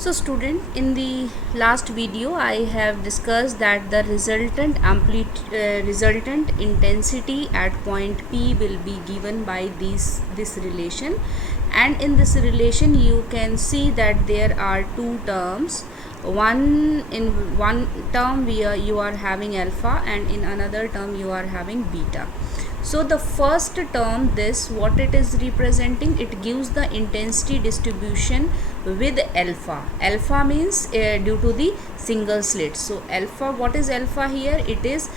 So student, in the last video I have discussed that the resultant intensity at point P will be given by this relation, and in this relation you can see that there are two terms. In one term you are having alpha, and in another term you are having beta. So the first term, this what it is representing, it gives the intensity distribution with alpha. Alpha means due to the single slit. So alpha, what is alpha here? It is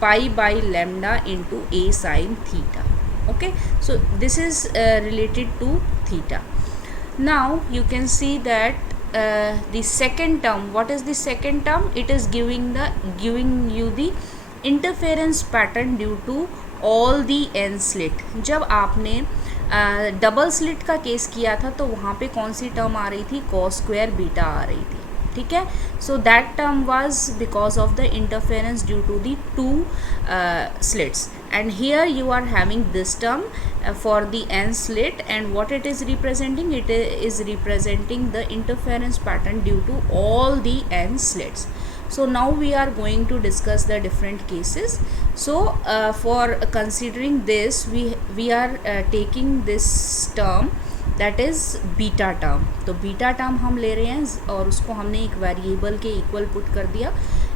pi by lambda into a sine theta. Okay, so this is related to theta. Now you can see that the second term, what is the second term? It is giving you the interference pattern due to all the N slit. जब आपने double slit का case किया था तो वहाँ पे कौन सी term आ रही थी? कॉस स्क्वायर बीटा आ रही थी. ठीक है, so that term was because of the interference due to the two slits, and here you are having this term for the n slit, and what it is representing? It is representing the interference pattern due to all the n slits. So now we are going to discuss the different cases. So for considering this, we are taking this term, that is beta term. तो beta term हम ले रहे हैं और उसको हमने एक variable के इक्वल पुट कर दिया,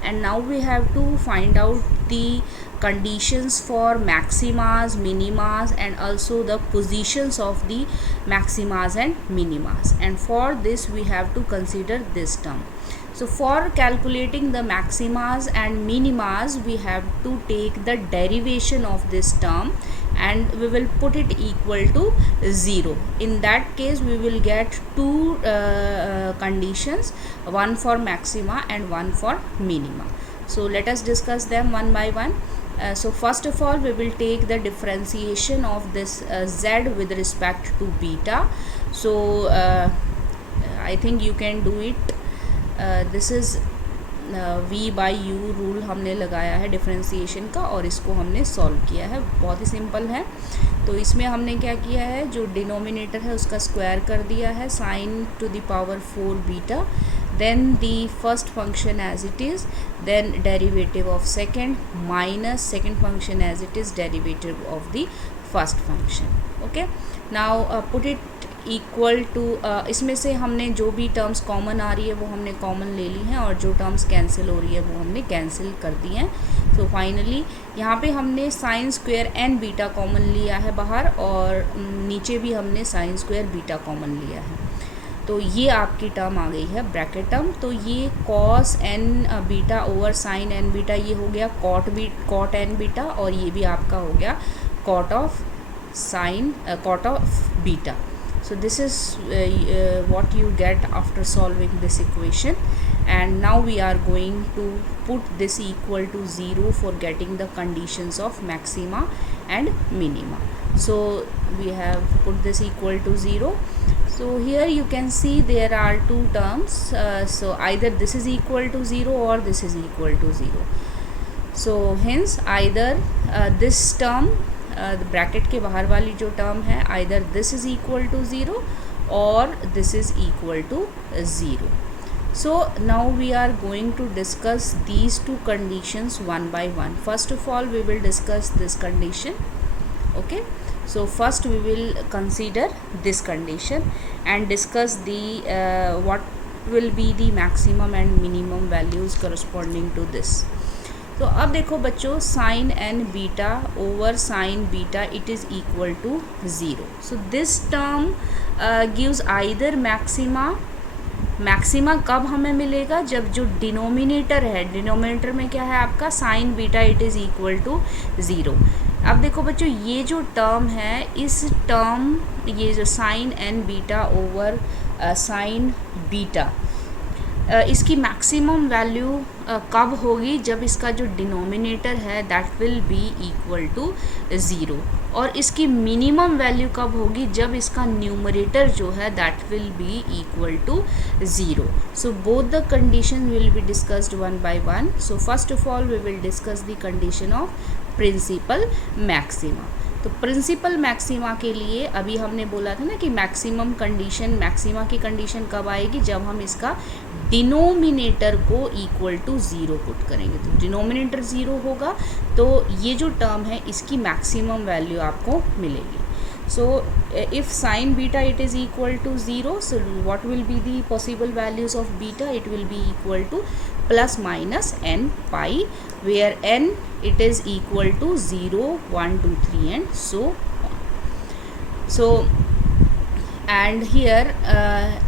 and now we have to find out the conditions for maximas, minimas, and also the positions of the maximas and minimas, and for this we have to consider this term. So for calculating the maximas and minimas, we have to take the derivation of this term and we will put it equal to 0. In that case we will get two conditions, one for maxima and one for minima. So let us discuss them one by one. So first of all we will take the differentiation of this z with respect to beta. So I think you can do it. This is v by you rule हमने लगाया है differentiation का, और इसको हमने solve किया है. बहुत ही सिंपल है. तो इसमें हमने क्या किया है, जो डिनोमिनेटर है उसका स्क्वायर कर दिया है, sine to the power 4 beta, then the first function as it is, then derivative of second minus second function as it is derivative of the first function. Okay, now put it equal to, इसमें से हमने जो भी terms common आ रही है वो हमने common ले ली हैं, और जो टर्म्स कैंसिल हो रही है वो हमने कैंसिल कर दी हैं. तो फाइनली यहाँ पे हमने sine square N beta common लिया है बाहर, और नीचे भी हमने साइन स्क्वायर बीटा कॉमन लिया है. तो ये आपकी टर्म आ गई है ब्रैकेट टर्म. तो ये cos N beta over sine N beta, ये हो गया कॉट एन बीटा, और ये भी आपका हो गया cot of beta. So this is what you get after solving this equation, and now we are going to put this equal to 0 for getting the conditions of maxima and minima. So we have put this equal to 0. So here you can see there are two terms, so either this is equal to 0 or this is equal to 0. So hence either this term, bracket के बाहर वाली जो term है, either this is equal to 0 और this is equal to 0. So now we are going to discuss these two conditions one by one. First of all we will discuss this condition. Okay, so first we will consider this condition and discuss the what will be the maximum and minimum values corresponding to this. तो अब देखो बच्चों, sine N beta over sine beta it is equal to 0. So this term gives either maxima कब हमें मिलेगा? जब जो denominator है, डिनोमिनेटर में क्या है आपका sine beta it is equal to 0. अब देखो बच्चों, ये जो टर्म है, इस टर्म, ये जो sine N beta over sine beta, इसकी मैक्सिमम वैल्यू कब होगी? जब इसका जो डिनोमिनेटर है that will be equal to 0, और इसकी मिनिमम वैल्यू कब होगी? जब इसका न्यूमरेटर जो है that will be equal to 0. So both the condition will be discussed one by one. So first of all we will discuss the condition of principal maxima. तो principal maxima के लिए अभी हमने बोला था ना कि मैक्सिमम कंडीशन, मैक्सिमा की कंडीशन कब आएगी, जब हम इसका डिनोमिनेटर को इक्वल टू 0 पुट करेंगे। तो डिनोमिनेटर 0 होगा तो ये जो टर्म है इसकी मैक्सिमम वैल्यू आपको मिलेगी। So if sin beta it is equal to 0, so what will be the possible values of beta? It will be equal to plus minus n pi, where n it is equal to 0, 1, 2, 3 and so on. So and here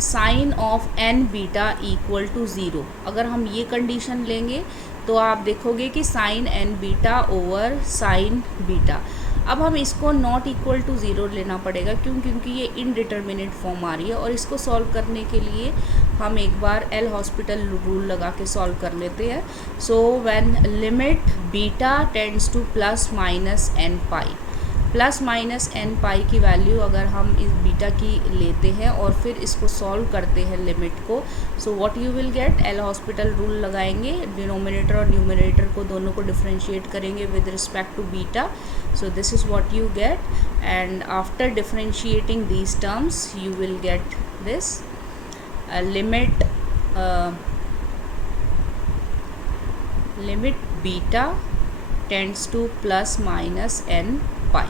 sin of n beta equal to 0, अगर हम ये condition लेंगे तो आप देखोगे कि sin n beta over sin beta, अब हम इसको नॉट इक्वल टू 0 लेना पड़ेगा, क्योंकि ये इनडिटर्मिनेट फॉर्म आ रही है। और इसको सॉल्व करने के लिए हम एक बार एल हॉस्पिटल रूल लगा के सॉल्व कर लेते हैं। So when limit beta tends to plus minus N pi, plus minus N pi की वैल्यू अगर हम इस बीटा की लेते हैं और फिर इसको सॉल्व करते हैं लिमिट को, so what you will get, L hospital rule लगाएंगे, डिनोमिनेटर और न्यूमरेटर को दोनों को डिफरेंशिएट करेंगे with respect to beta. So this is what you get, and after differentiating these terms you will get this limit beta tends to plus minus n pi।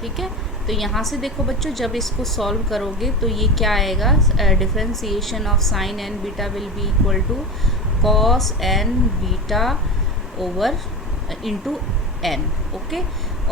ठीक है, तो यहाँ से देखो बच्चों, जब इसको सॉल्व करोगे तो ये क्या आएगा, differentiation of sine N beta will be equal to cos N beta over into N. Okay,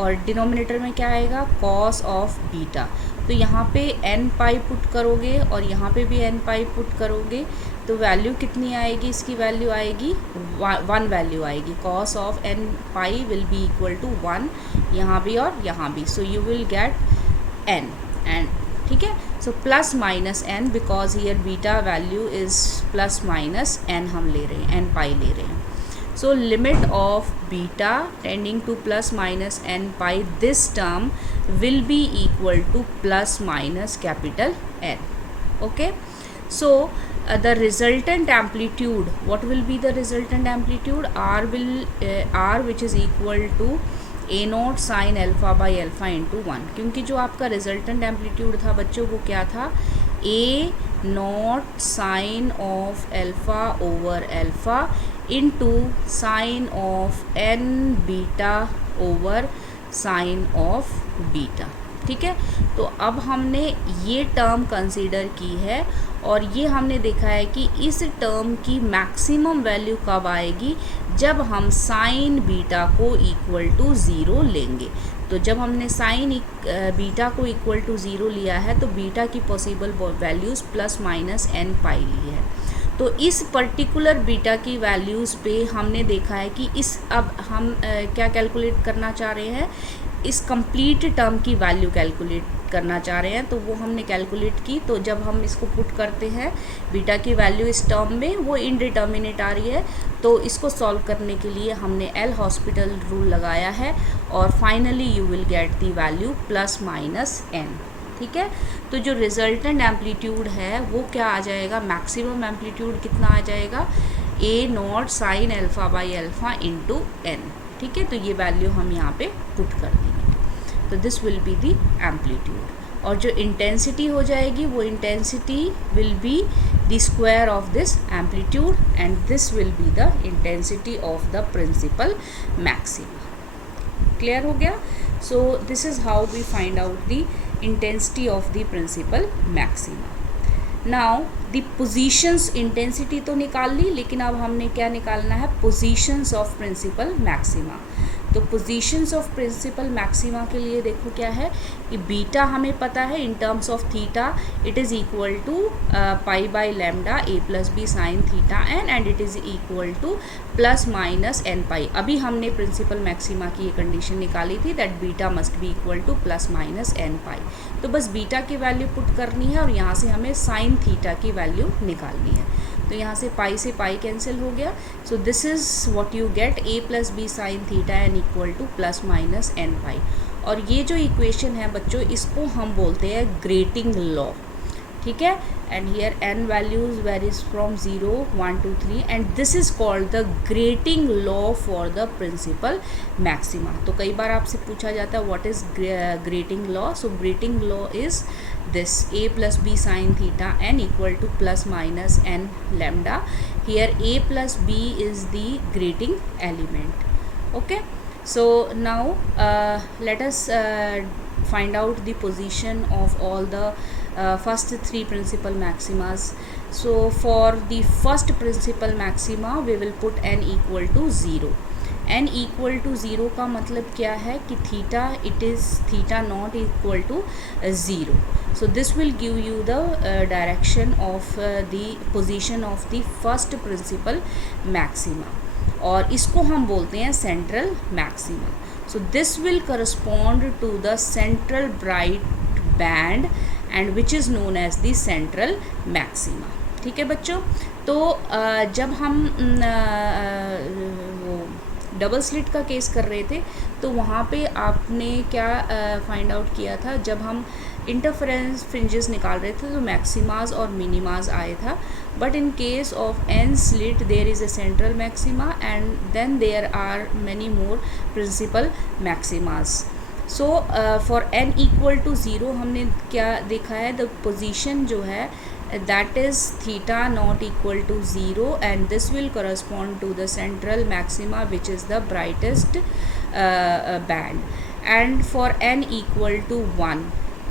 और डिनोमिनेटर में क्या आएगा, कॉस ऑफ बीटा। तो यहाँ पे एन पाई पुट करोगे और यहाँ पे भी एन पाई पुट करोगे तो वैल्यू कितनी आएगी, इसकी वैल्यू आएगी 1 वैल्यू आएगी, cos of N pi will be equal to 1 यहाँ भी और यहाँ भी। So you will get N and ठीक है, so plus minus N because here beta value is plus minus N हम ले रहे हैं, एन पाई ले रहे हैं। So limit of beta tending to plus minus n pi, this term will be equal to plus minus capital N. Okay, so the resultant amplitude, what will be the resultant amplitude, R which is equal to a not sine alpha by alpha into 1, क्योंकि जो आपका resultant amplitude था बच्चों वो क्या था, A nought sine of alpha over alpha into sine of N beta over sine of beta. ठीक है, तो अब हमने ये टर्म कंसीडर की है और ये हमने देखा है कि इस टर्म की मैक्सिमम वैल्यू कब आएगी, जब हम साइन बीटा को इक्वल टू 0 लेंगे। तो जब हमने साइन बीटा को इक्वल टू 0 लिया है तो बीटा की possible values plus minus N pi ली है। तो इस पर्टिकुलर बीटा की वैल्यूज़ पे हमने देखा है कि इस अब हम क्या कैलकुलेट करना चाह रहे हैं, इस कंप्लीट टर्म की वैल्यू कैलकुलेट करना चाह रहे हैं। तो वो हमने कैलकुलेट की, तो जब हम इसको पुट करते हैं बीटा की वैल्यू इस टर्म में वो इनडिटर्मिनेट आ रही है, तो इसको सॉल्व करने के लिए हमने एल हॉस्पिटल रूल लगाया है और finally you will get the value plus minus N. ठीक है, तो जो रिजल्टेंट एम्पलीट्यूड है वो क्या आ जाएगा, मैक्सिमम एम्पलीट्यूड कितना आ जाएगा, A nought sine alpha by alpha into N. ठीक है, तो ये वैल्यू हम यहाँ पे पुट कर देंगे, तो this will be the amplitude. और जो इंटेंसिटी हो जाएगी वो intensity will be the square of this amplitude and this will be the intensity of the principal maxima. Clear हो गया? So this is how we find out the intensity of the principal maxima. Now the positions, intensity तो निकाल ली, लेकिन अब हमने क्या निकालना है, पोजीशंस ऑफ प्रिंसिपल मैक्सिमा। तो पोजीशंस ऑफ प्रिंसिपल मैक्सिमा के लिए देखो क्या है कि बीटा हमें पता है in terms of theta it is equal to pi by lambda A plus B sine theta N and it is equal to plus minus N pi. अभी हमने प्रिंसिपल मैक्सिमा की ये कंडीशन निकाली थी that beta must be equal to plus minus N pi. तो बस beta की value put करनी है और यहाँ से हमें साइन थीटा की वैल्यू निकालनी है। तो यहाँ से पाई कैंसिल हो गया। So this is what you get, A plus B sine theta N equal to plus minus N pi. और ये जो इक्वेशन है बच्चों, इसको हम बोलते हैं ग्रेटिंग लॉ। ठीक है, and here n values varies from 0 1 2 3 and this is called the grating law for the principal maxima. तो कई बार आपसे पूछा जाता है what is grating law. So grating law is this a plus b sin theta n equal to plus minus n lambda. Here a plus b is the grating element. Okay, so now let us find out the position of all the first three principal maximas. So for the first principal maxima we will put n equal to 0. n equal to 0 का मतलब क्या है कि theta it is theta not equal to 0. So this will give you the direction of the position of the first principal maxima और इसको हम बोलते हैं central maxima. So this will correspond to the central bright band and which is known as the central maxima. ठीक है बच्चों, तो जब हम वो डबल स्लिट का केस कर रहे थे तो वहाँ पे आपने क्या फाइंड आउट किया था, जब हम इंटरफेरेंस फ्रिंजेस निकाल रहे थे तो मैक्सिमाज और मिनिमाज आए था. But in case of N slit there is a central maxima and then there are many more principal maximas. So for n equal to 0 हमने क्या देखा है, द पोजीशन जो है that is theta not equal to 0 and this will correspond to the central maxima which is the brightest band. And for n equal to 1,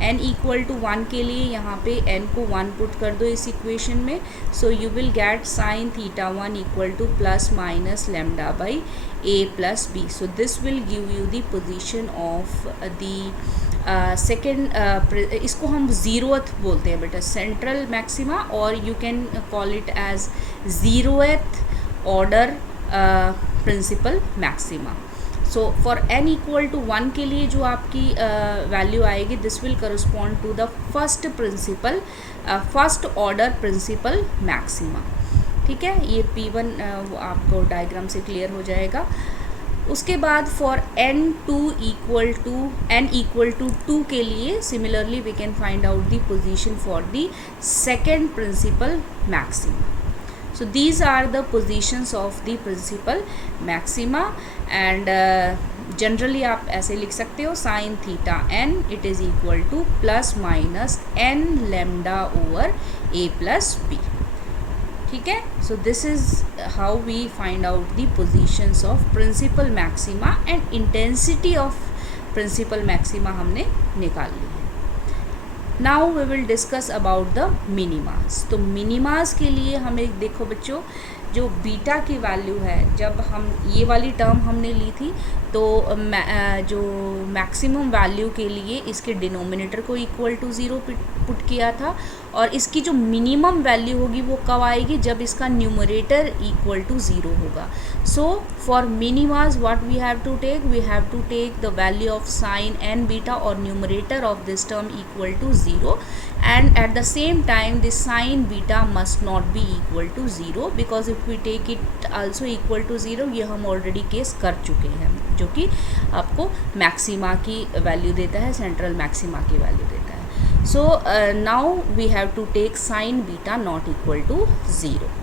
n equal to 1 के लिए यहाँ पे n को 1 पुट कर दो इस इक्वेशन में. so you will get sin theta 1 equal to plus minus lambda by a plus b. so this will give you the position of the second इसको हम ज़ीरोथ बोलते हैं बेटा, सेंट्रल मैक्सिमा, और you can call it as zeroth order principal maxima. So for n equal to 1 के लिए जो आपकी वैल्यू आएगी this will correspond to the first principal first order principal maxima. ठीक है, ये P1 आपको डायग्राम से क्लियर हो जाएगा. उसके बाद फॉर n2 इक्वल टू 2 के लिए similarly we can find out the position for the second principal maxima. So these are the positions of the principal maxima and generally आप ऐसे लिख सकते हो sine theta n it is equal to plus minus n lambda over a plus b. ठीक है, so this is how we find out the positions of principal maxima and intensity of principal maxima हमने निकाल ली है. Now we will discuss about the minimas. तो minimas के लिए हमें देखो बच्चों, जो बीटा की वैल्यू है, जब हम ये वाली टर्म हमने ली थी तो जो मैक्सिमम वैल्यू के लिए इसके डिनोमिनेटर को इक्वल टू 0 पुट किया था, और इसकी जो मिनिमम वैल्यू होगी वो कब आएगी, जब इसका न्यूमरेटर इक्वल टू 0 होगा. So for minimas what we have to take the value of sine n beta और numerator of this term equal to 0 and at the same time the sin beta must not be equal to 0 because if we take it also equal to 0, ये हम already case कर चुके हैं जो कि आपको maxima की वैल्यू देता है, सेंट्रल मैक्सिमा की वैल्यू देता है. So now we have to take sin beta not equal to 0.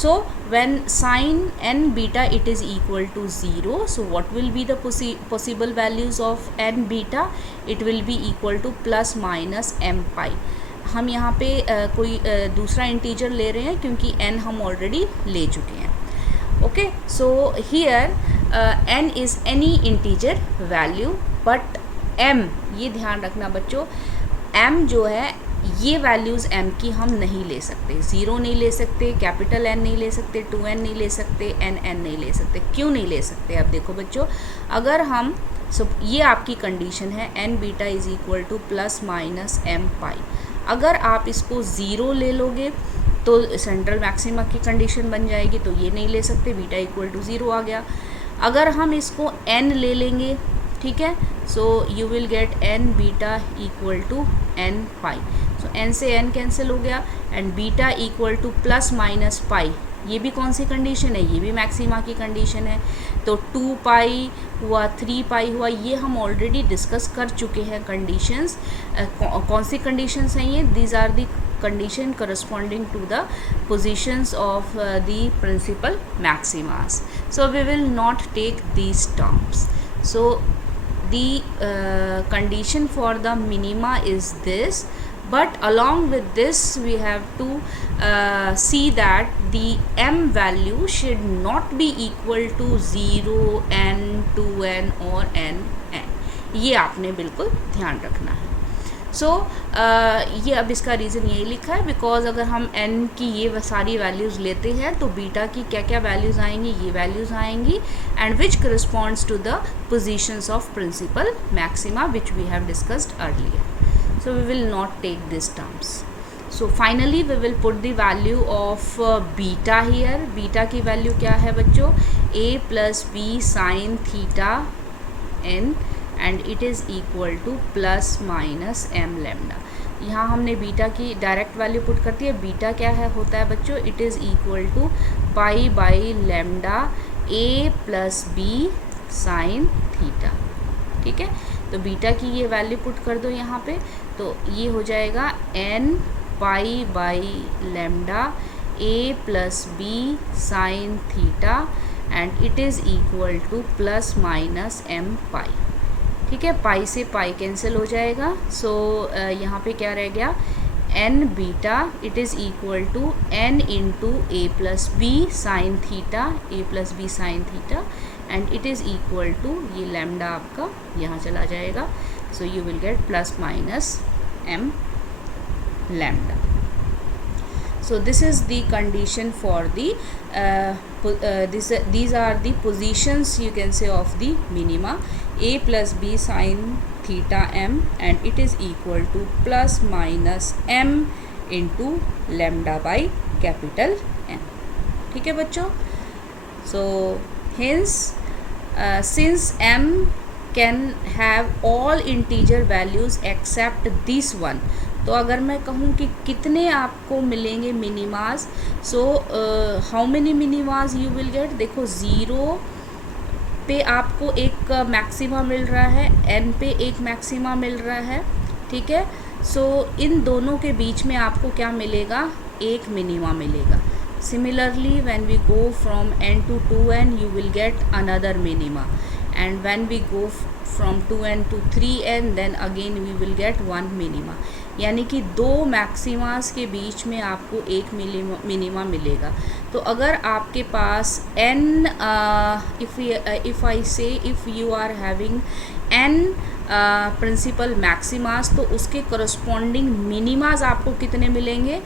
So when sin n beta it is equal to 0, so what will be the possible values of n beta? It will be equal to plus minus m pi. हम यहाँ पे कोई दूसरा integer ले रहे हैं क्योंकि n हम ऑलरेडी ले चुके हैं. Okay, so here n is any integer value but m, ये ध्यान रखना बच्चों, m जो है ये वैल्यूज़ m की हम नहीं ले सकते. 0 नहीं ले सकते, कैपिटल N नहीं ले सकते, 2n नहीं ले सकते, n नहीं ले सकते. क्यों नहीं ले सकते? अब देखो बच्चों, अगर हम ये आपकी कंडीशन है n beta is equal to plus minus m पाई. अगर आप इसको 0 ले लोगे तो सेंट्रल मैक्सिमा की कंडीशन बन जाएगी, तो ये नहीं ले सकते, बीटा इक्वल टू 0 आ गया. अगर हम इसको n ले लेंगे, ठीक है, so you will get n beta equal to n pi. So n से n कैंसिल हो गया and beta equal to plus minus pi. ये भी कौन सी कंडीशन है? ये भी मैक्सिमा की कंडीशन है. तो 2 पाई हुआ, 3 पाई हुआ, ये हम ऑलरेडी डिस्कस कर चुके हैं कंडीशंस. कौन सी कंडीशंस हैं ये? These are the condition corresponding to the positions of the principal maximas. So we will not take these terms. So the condition for the minima is this, but along with this we have to see that the m value should not be equal to 0, n, 2n और n, ये आपने बिल्कुल ध्यान रखना है. सो ये अब इसका रीज़न यही लिखा है बिकॉज अगर हम n की ये सारी वैल्यूज़ लेते हैं तो बीटा की क्या क्या वैल्यूज़ आएंगी, ये वैल्यूज़ आएंगी and which corresponds to the positions of principal maxima which we have discussed earlier. So we will not take this terms. So finally we will put the value of beta here. Beta की value क्या है बच्चों, a plus b sin theta n and it is equal to plus minus m lambda. यहाँ हमने beta की direct value put करती है. Beta क्या है होता है बच्चों, it is equal to pi by lambda a plus b sine theta. ठीक है, तो बीटा की ये वैल्यू पुट कर दो यहाँ पे, तो ये हो जाएगा n pi by lambda a plus b sine theta and it is equal to plus minus m पाई. ठीक है, पाई से पाई कैंसिल हो जाएगा. सो यहाँ पे क्या रह गया, n beta it is equal to n into a plus B sine theta, a plus B sine theta and it is equal to ये लैम्डा आपका यहाँ चला जाएगा. So you will get plus minus m lambda. So this is the condition for the these are the positions you can say of the minima, a plus b sin theta m and it is equal to plus minus m into lambda by capital M. ठीक है बच्चों. So hence since m can have all integer values except this one, तो अगर मैं कहूँ कि कितने आपको मिलेंगे minimas, so how many minimas you will get. देखो 0 पे आपको एक मैक्सिमा मिल रहा है, n पे एक मैक्सिमा मिल रहा है. ठीक है, सो इन दोनों के बीच में आपको क्या मिलेगा, एक मिनिमा मिलेगा. Similarly when we go from n to 2n you will get another minima and when we go from 2n to 3n then again we will get one minima. यानी कि दो मैक्सिमास के बीच में आपको एक मिनिमा मिलेगा. तो अगर आपके पास n if I say if you are having n principal maximas, तो उसके करस्पॉन्डिंग मिनिमास आपको कितने मिलेंगे,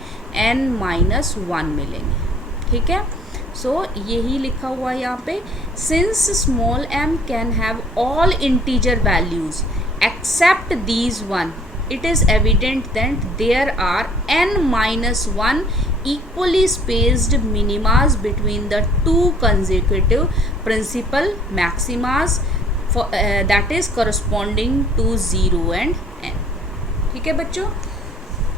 n-1 मिलेंगे. ठीक है, सो यही लिखा हुआ है यहाँ पे, since small m can have all integer values except these one, it is evident that there are n-1 equally spaced minimas between the two consecutive principal maximas for, that is corresponding to 0 and n. ठीक है बच्चों,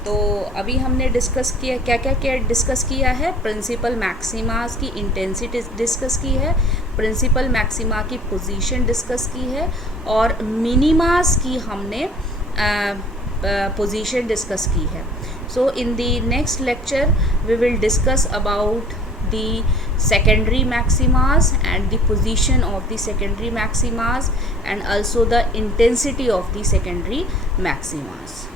तो अभी हमने discuss किया क्या discuss किया है, प्रिंसिपल मैक्सिमास की इंटेंसिटी डिस्कस की है, प्रिंसिपल मैक्सिमा की पोजीशन डिस्कस की है और मिनिमास की हमने position discuss की है. So in the next lecture we will discuss about the secondary maximas and the position of the secondary maximas and also the intensity of the secondary maximas.